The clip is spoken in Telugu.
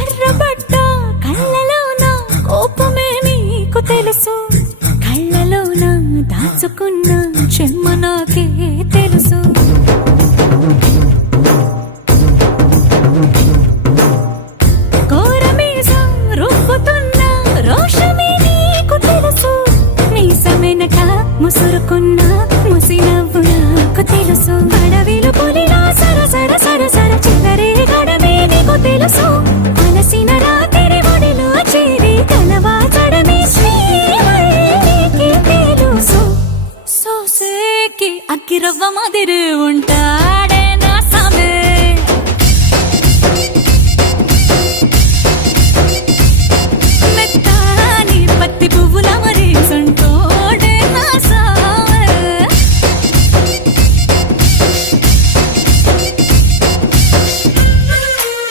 ఎర్రబడ్డ కళ్ళలోన కోపమే నీకు తెలుసు, కళ్ళలోన దాచుకున్న చెమ్మ నాకే తెలుసు.